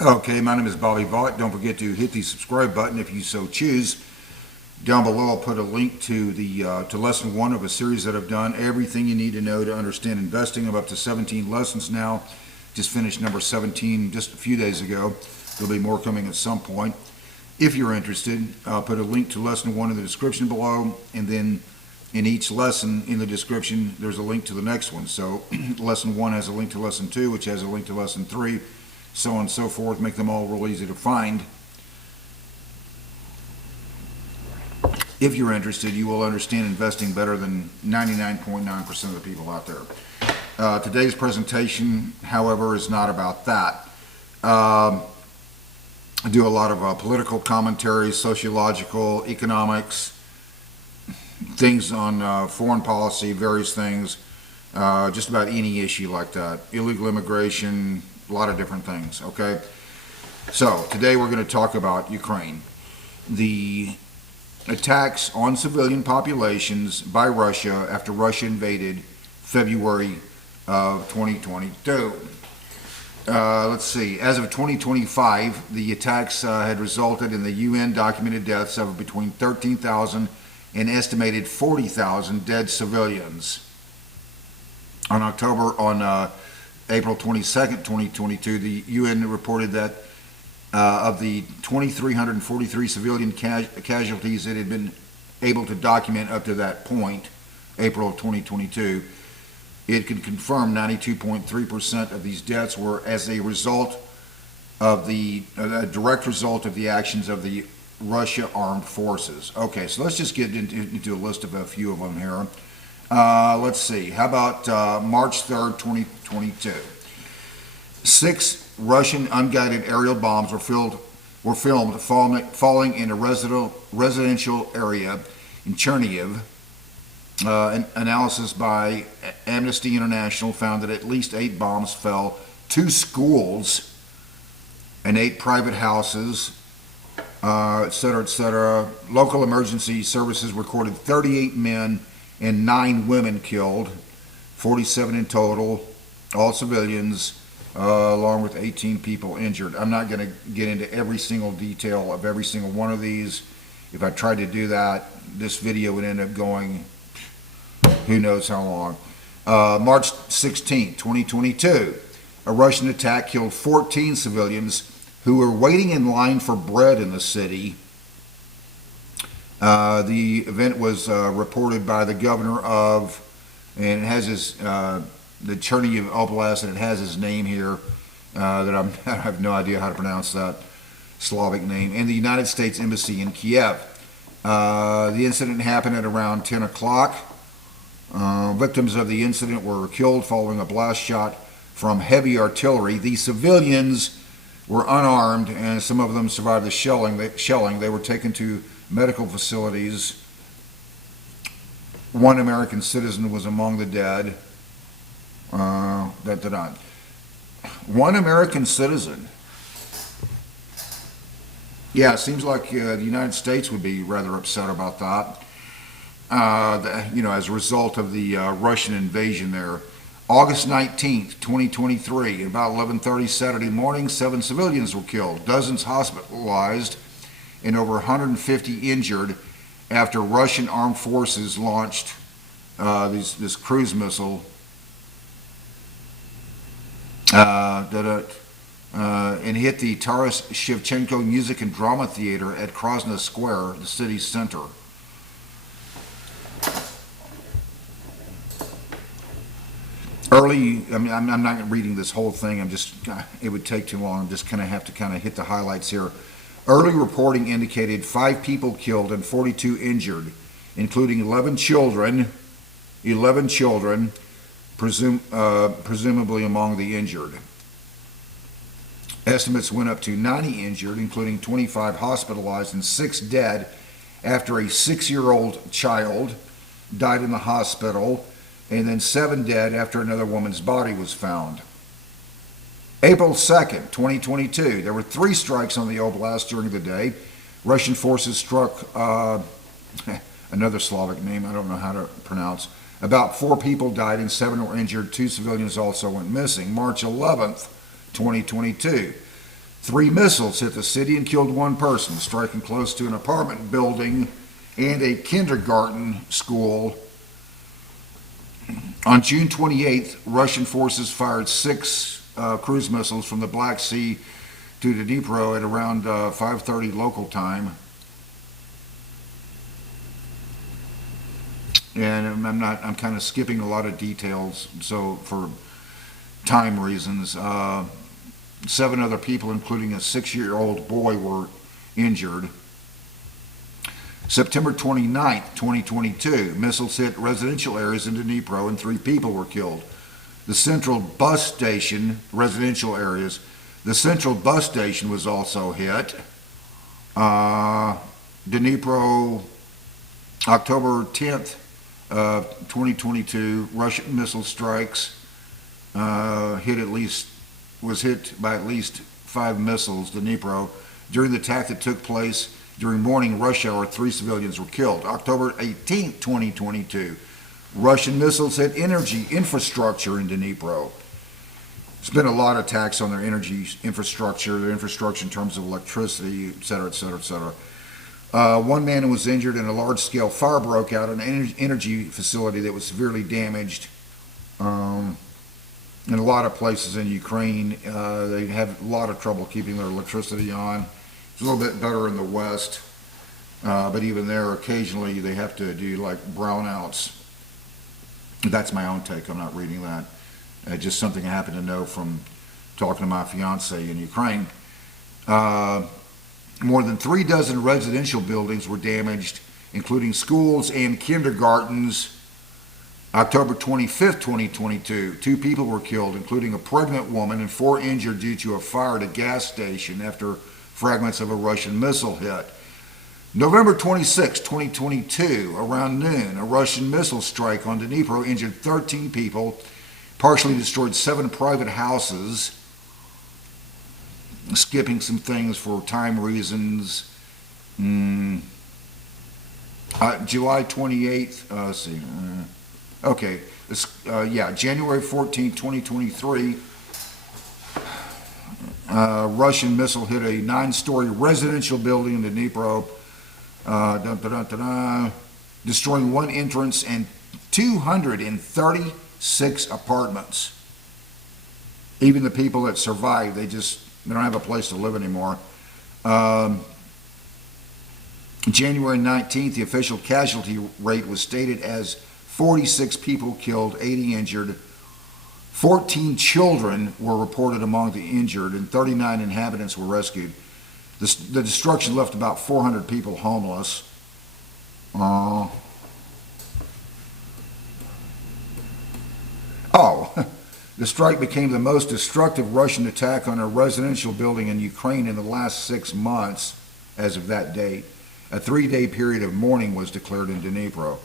Okay, my name is Bobby Vaught. Don't forget to hit the subscribe button if you so choose. Down below, I'll put a link to the to lesson one of a series that I've done. Everything you need to know to understand investing. I'm up to 17 lessons now. Just finished number 17 just a few days ago. There'll be more coming at some point. If you're interested, I'll put a link to lesson one in the description below, and then in each lesson in the description, there's a link to the next one. So lesson one has a link to lesson two, which has a link to lesson three, so on and so forth. Make them all real easy to find. If you're interested, you will understand investing better than 99.9% of the people out there. Today's presentation, however, is not about that. I do a lot of political commentary, sociological, economics, things on foreign policy, various things, just about any issue like that. Illegal immigration, a lot of different things, okay? So today we're going to talk about Ukraine. The attacks on civilian populations by Russia after Russia invaded February of 2022. Let's see, as of 2025, the attacks had resulted in the UN documented deaths of between 13,000 and estimated 40,000 dead civilians. On April 22nd, 2022, the UN reported that of the 2,343 civilian casualties it had been able to document up to that point, April of 2022, it could confirm 92.3% of these deaths were as a result of a direct result of the actions of the Russia armed forces. Okay, so let's just get into a list of a few of them here. Let's see, how about March 3rd, 2022? 6 Russian unguided aerial bombs were filmed falling in a residential area in Chernihiv. An analysis by Amnesty International found that at least 8 bombs fell, 2 schools and 8 private houses, etc., etc. Local emergency services recorded 38 men and 9 women killed, 47 in total, all civilians, along with 18 people injured. I'm not going to get into every single detail of every single one of these. If I tried to do that, this video would end up going who knows how long. March 16, 2022, a Russian attack killed 14 civilians who were waiting in line for bread in the city. The event was reported by the governor of, and it has his, the Chernihiv Oblast, and it has his name here, that I have no idea how to pronounce that Slavic name, and the United States Embassy in Kiev. The incident happened at around 10 o'clock. Victims of the incident were killed following a blast shot from heavy artillery. The civilians were unarmed, and some of them survived the shelling. They were taken to medical facilities. 1 American citizen was among the dead. 1 American citizen. Yeah, it seems like the United States would be rather upset about that. As a result of the Russian invasion there. August 19th, 2023, about 11:30 Saturday morning, 7 civilians were killed, dozens hospitalized, and over 150 injured after Russian armed forces launched this cruise missile and hit the Taras Shevchenko Music and Drama Theater at Krasny Square, the city's center. I'm not reading this whole thing. It would take too long. I'm just kind of have to hit the highlights here. Early reporting indicated 5 people killed and 42 injured, including 11 children, presumably among the injured. Estimates went up to 90 injured, including 25 hospitalized and 6 dead after a 6-year-old child died in the hospital, and then 7 dead after another woman's body was found. April 2nd, 2022, there were 3 strikes on the oblast during the day. Russian forces struck another Slavic name I don't know how to pronounce. About 4 people died and 7 were injured. 2 civilians also went missing. March 11th, 2022, 3 missiles hit the city and killed 1 person, striking close to an apartment building and a kindergarten school. On June 28th, Russian forces fired 6 cruise missiles from the Black Sea to Dnipro at around 5:30 local time. And I'm kind of skipping a lot of details, so for time reasons. 7 other people, including a 6-year-old boy, were injured. September 29th, 2022, missiles hit residential areas in Dnipro and 3 people were killed. The central bus station, residential areas, the central bus station was also hit. Dnipro, October 10th, 2022, Russian missile strikes was hit by at least 5 missiles, Dnipro. During the attack that took place during morning rush hour, 3 civilians were killed. October 18th, 2022, Russian missiles hit energy infrastructure in Dnipro. There's been a lot of attacks on their energy infrastructure, their infrastructure in terms of electricity, et cetera, et cetera, et cetera. 1 man was injured and a large-scale fire broke out in an energy facility that was severely damaged. In a lot of places in Ukraine, they have a lot of trouble keeping their electricity on. It's a little bit better in the West, but even there, occasionally they have to do like brownouts. That's my own take. I'm not reading that. Just something I happen to know from talking to my fiance in Ukraine. More than 3 dozen residential buildings were damaged, including schools and kindergartens. October 25th, 2022, 2 people were killed, including a pregnant woman, and 4 injured due to a fire at a gas station after fragments of a Russian missile hit. November 26, 2022, around noon, a Russian missile strike on Dnipro injured 13 people, partially destroyed 7 private houses. Skipping some things for time reasons. July 28th, let's see. Okay, January 14th, 2023, Russian missile hit a 9-story residential building in Dnipro, destroying 1 entrance and 236 apartments. Even the people that survived, they don't have a place to live anymore. January 19th, the official casualty rate was stated as 46 people killed, 80 injured. 14 children were reported among the injured, and 39 inhabitants were rescued. The destruction left about 400 people homeless. The strike became the most destructive Russian attack on a residential building in Ukraine in the last 6 months as of that date. A 3-day period of mourning was declared in Dnipro.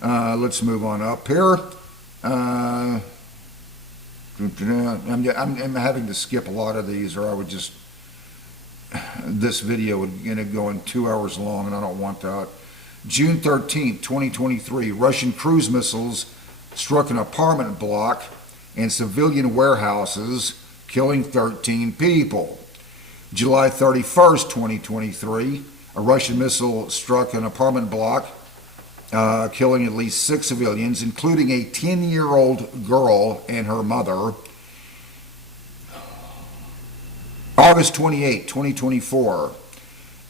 Let's move on up here. I'm having to skip a lot of these, or I would just, this video would go in 2 hours long, and I don't want that. June 13th, 2023, Russian cruise missiles struck an apartment block and civilian warehouses, killing 13 people. July 31st, 2023, a Russian missile struck an apartment block, killing at least 6 civilians, including a 10-year-old girl and her mother. August 28, 2024,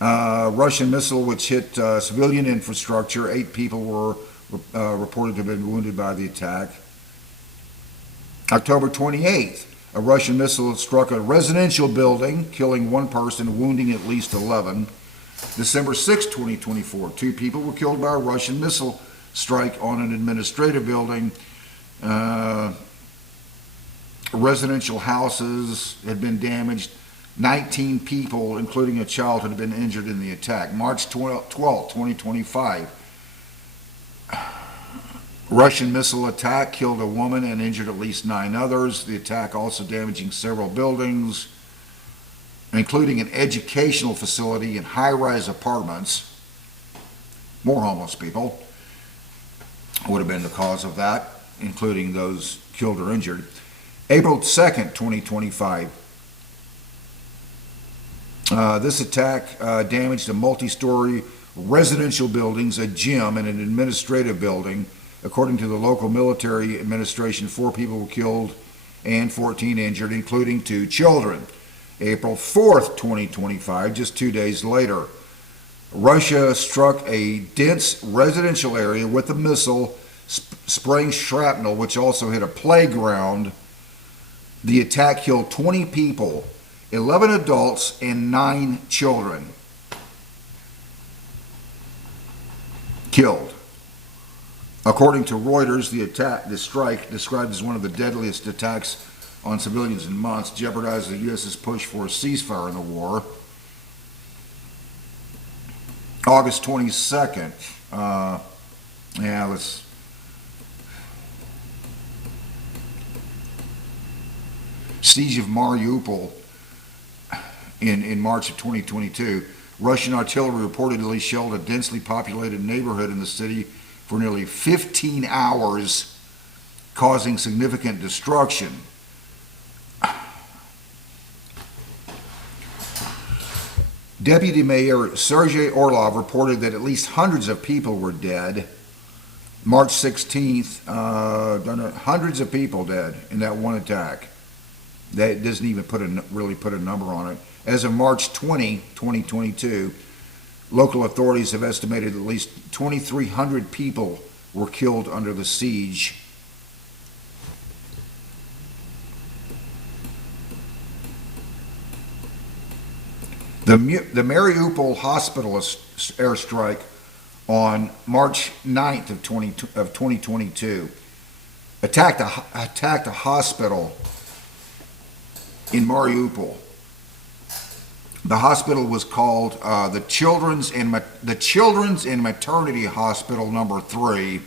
Russian missile which hit civilian infrastructure. 8 people were reported to have been wounded by the attack. October 28th, a Russian missile struck a residential building, killing 1 person, wounding at least 11. December 6, 2024, 2 people were killed by a Russian missile strike on an administrative building. Residential houses had been damaged. 19 people, including a child, had been injured in the attack. March 12, 2025, Russian missile attack killed a woman and injured at least 9 others. The attack also damaging several buildings, including an educational facility and high-rise apartments. More homeless people would have been the cause of that, including those killed or injured. April 2nd, 2025, This attack damaged a multi-story residential buildings, a gym, and an administrative building. According to the local military administration, 4 people were killed and 14 injured, including 2 children. April 4th, 2025, just 2 days later, Russia struck a dense residential area with a missile, spraying shrapnel, which also hit a playground. The attack killed 20 people, 11 adults and 9 children killed. According to Reuters, the strike, described as one of the deadliest attacks on civilians in months, jeopardized the U.S.'s push for a ceasefire in the war. August 22nd, siege of Mariupol in March of 2022. Russian artillery reportedly shelled a densely populated neighborhood in the city for nearly 15 hours, causing significant destruction. Deputy Mayor Sergei Orlov reported that at least hundreds of people were dead. March 16th, hundreds of people dead in that one attack. That doesn't even really put a number on it. As of March 20, 2022, local authorities have estimated at least 2,300 people were killed under the siege. The Mariupol hospital airstrike on March 9th of 2022 attacked a hospital in Mariupol. The hospital was called the Children's and Maternity Hospital Number 3,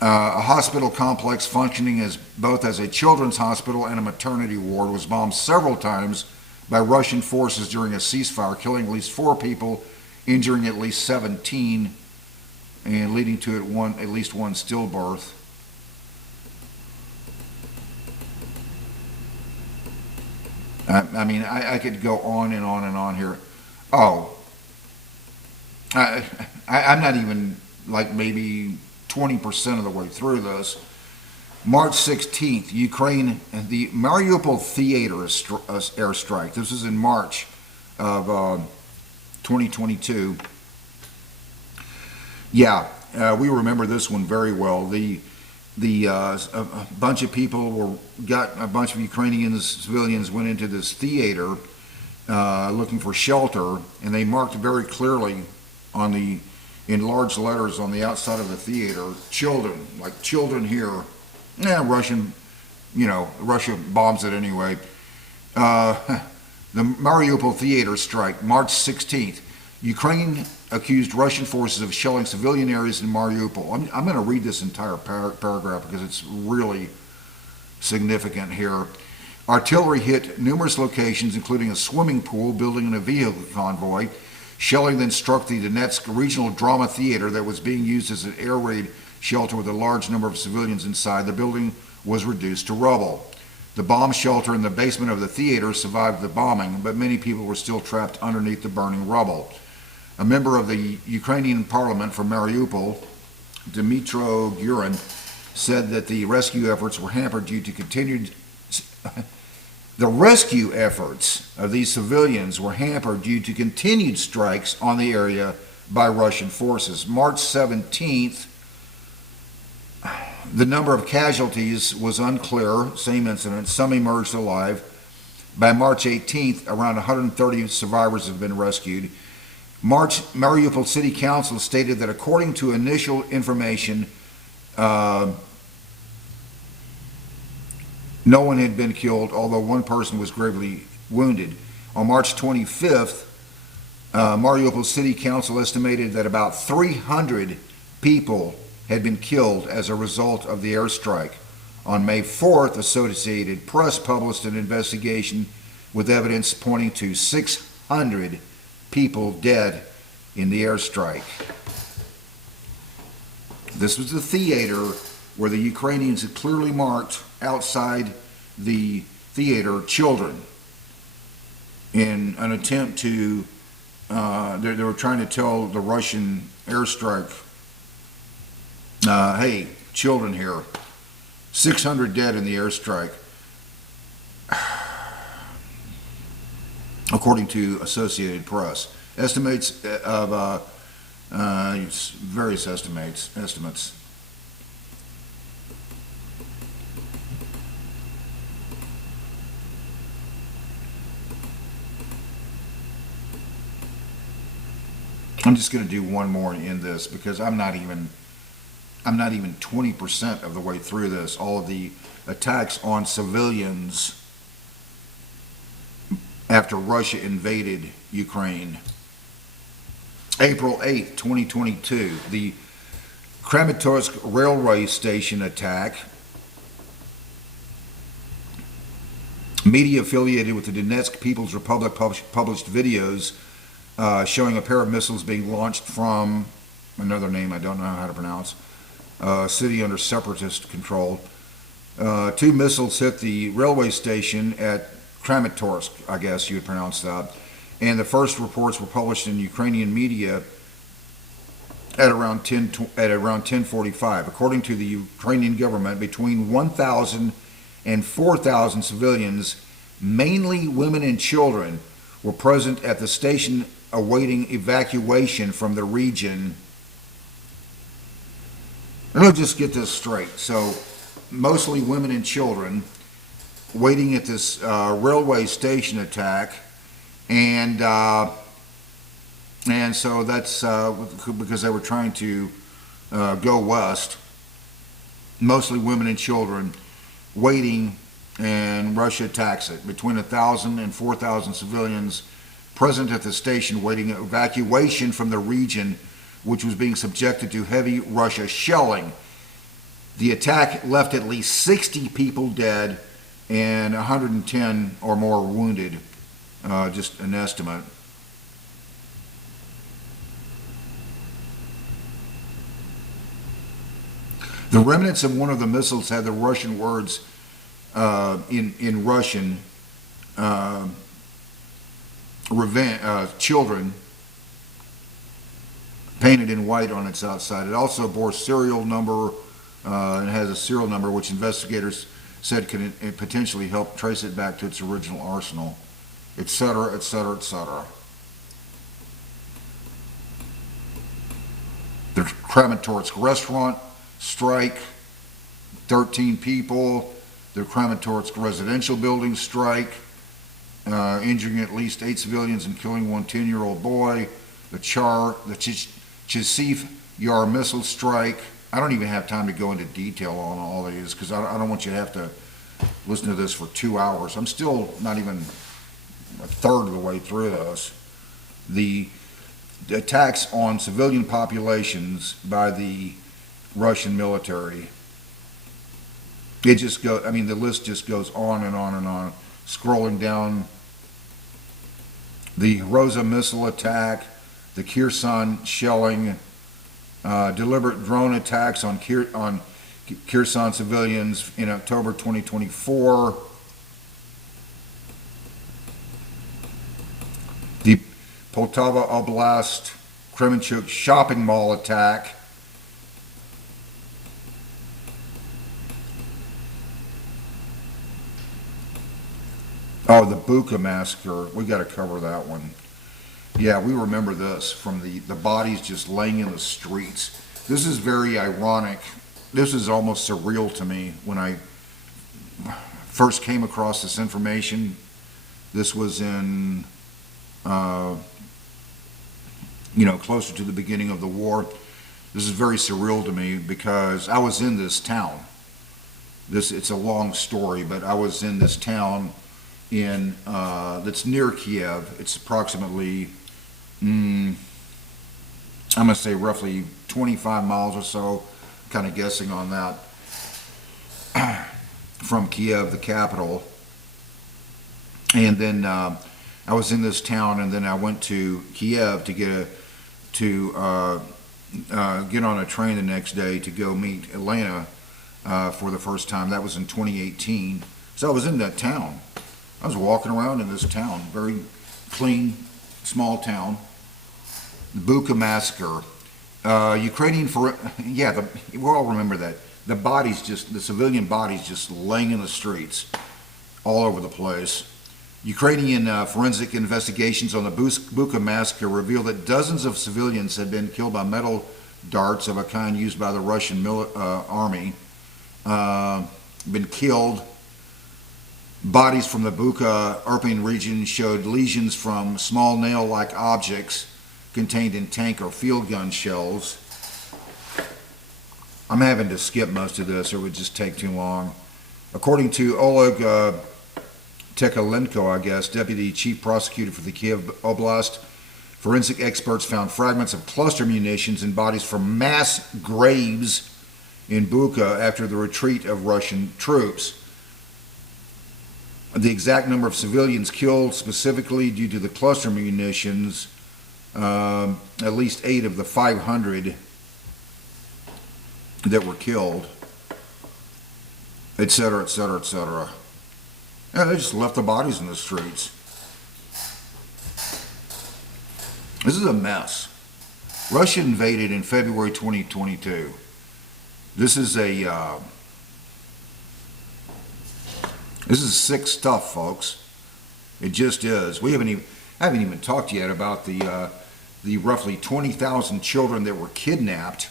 a hospital complex functioning as both as a children's hospital and a maternity ward. Was bombed several times by Russian forces during a ceasefire, killing at least 4 people, injuring at least 17, and leading to at least one stillbirth. I mean, I could go on and on and on here. Oh, I'm not even like maybe 20% of the way through this. March 16th, Ukraine, the Mariupol theater airstrike. This was in March of 2022. Yeah, we remember this one very well. A bunch of people a bunch of Ukrainian civilians went into this theater looking for shelter, and they marked very clearly in large letters on the outside of the theater, children, like children here. Russia bombs it anyway. The Mariupol theater strike, March 16th. Ukraine accused Russian forces of shelling civilian areas in Mariupol. I'm going to read this entire paragraph because it's really significant here. Artillery hit numerous locations, including a swimming pool, building, and a vehicle convoy. Shelling then struck the Donetsk Regional Drama Theater that was being used as an air raid shelter with a large number of civilians inside. The building was reduced to rubble. The bomb shelter in the basement of the theater survived the bombing, but many people were still trapped underneath the burning rubble. A member of the Ukrainian parliament from Mariupol, Dmytro Gurin, said that the rescue efforts were hampered due to continued strikes on the area by Russian forces. March 17th, the number of casualties was unclear, same incident, some emerged alive. By March 18th, around 130 survivors have been rescued. Mariupol City Council stated that according to initial information, no one had been killed, although one person was gravely wounded. On March 25th, Mariupol City Council estimated that about 300 people had been killed as a result of the airstrike. On May 4th, Associated Press published an investigation with evidence pointing to 600 people dead in the airstrike. This was the theater where the Ukrainians had clearly marked outside the theater children. in an attempt to, they were trying to tell the Russian airstrike, hey, children here, 600 dead in the airstrike, according to Associated Press. Estimates of various estimates. I'm just going to do one more in this because I'm not even 20% of the way through this. All of the attacks on civilians after Russia invaded Ukraine. April 8th, 2022, the Kramatorsk railway station attack. Media affiliated with the Donetsk People's Republic published videos showing a pair of missiles being launched from another name I don't know how to pronounce, city under separatist control. 2 missiles hit the railway station at Kramatorsk, I guess you would pronounce that. And the first reports were published in Ukrainian media at around 10:45. According to the Ukrainian government, between 1,000 and 4,000 civilians, mainly women and children, were present at the station awaiting evacuation from the region. Let me just get this straight. So, mostly women and children waiting at this railway station attack, and so that's because they were trying to go west. Mostly women and children waiting, and Russia attacks it. Between 1,000 and 4,000 civilians present at the station waiting evacuation from the region, which was being subjected to heavy Russia shelling. The attack left at least 60 people dead and 110 or more wounded, just an estimate. The remnants of one of the missiles had the Russian words in Russian, children, painted in white on its outside. It also bore serial number, and has a serial number which investigators said could potentially help trace it back to its original arsenal, etc., etc., etc. The Kramatorsk restaurant strike, 13 people. The Kramatorsk residential building strike, injuring at least 8 civilians and killing one 10-year-old boy. The Chasiv Yar missile strike. I don't even have time to go into detail on all these because I don't want you to have to listen to this for 2 hours. I'm still not even a third of the way through this. The attacks on civilian populations by the Russian military. It just goes, I mean, the list just goes on and on and on. Scrolling down, the Rosa missile attack, the Kherson shelling, deliberate drone attacks on Kherson civilians in October 2024. The Poltava Oblast Kremenchuk shopping mall attack. Oh, the Bucha massacre. We got to cover that one. Yeah, we remember this from the bodies just laying in the streets. This is very ironic. This is almost surreal to me when I first came across this information. This was in, closer to the beginning of the war. This is very surreal to me because I was in this town. It's a long story, but I was in this town that's near Kiev. It's approximately, I'm going to say roughly 25 miles or so, kind of guessing on that, from Kiev, the capital. And then I was in this town, and then I went to Kiev to get on a train the next day to go meet Elena for the first time. That was in 2018. So I was in that town. I was walking around in this town, very clean, small town. Bucha massacre. Ukrainian we all remember that. The civilian bodies just laying in the streets all over the place. Ukrainian forensic investigations on the Bucha massacre reveal that dozens of civilians had been killed by metal darts of a kind used by the Russian army. Been killed. Bodies from the Bucha Irpin region showed lesions from small nail-like objects contained in tank or field gun shells. I'm having to skip most of this, or it would just take too long. According to Oleg Tekelenko, I guess, deputy chief prosecutor for the Kiev Oblast, forensic experts found fragments of cluster munitions and bodies from mass graves in Bucha after the retreat of Russian troops. The exact number of civilians killed specifically due to the cluster munitions, at least 8 of the 500 that were killed, etc., etc., etc. Yeah, they just left the bodies in the streets. This is a mess. Russia invaded in February 2022. This is sick stuff, folks. It just is. I haven't even talked yet about the roughly 20,000 children that were kidnapped,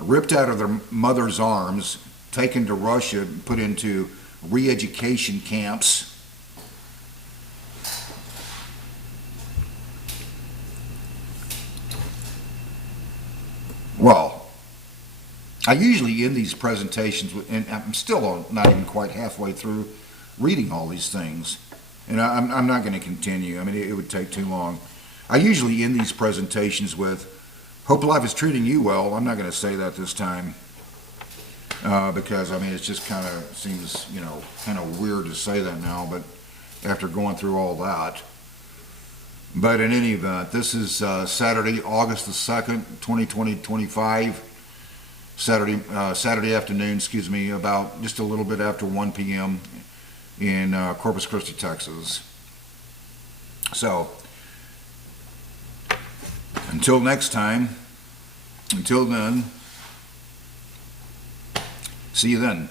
ripped out of their mother's arms, taken to Russia, put into re-education camps. Well, I usually end these presentations with, and I'm still not even quite halfway through reading all these things, and I'm not going to continue. I mean, it would take too long. I usually end these presentations with, "Hope life is treating you well." I'm not going to say that this time because, I mean, it just kind of seems, kind of weird to say that now, but after going through all that. But in any event, this is Saturday, August the 2nd, 2025. Saturday afternoon, about just a little bit after 1 p.m. in Corpus Christi, Texas. So, until next time, until then, see you then.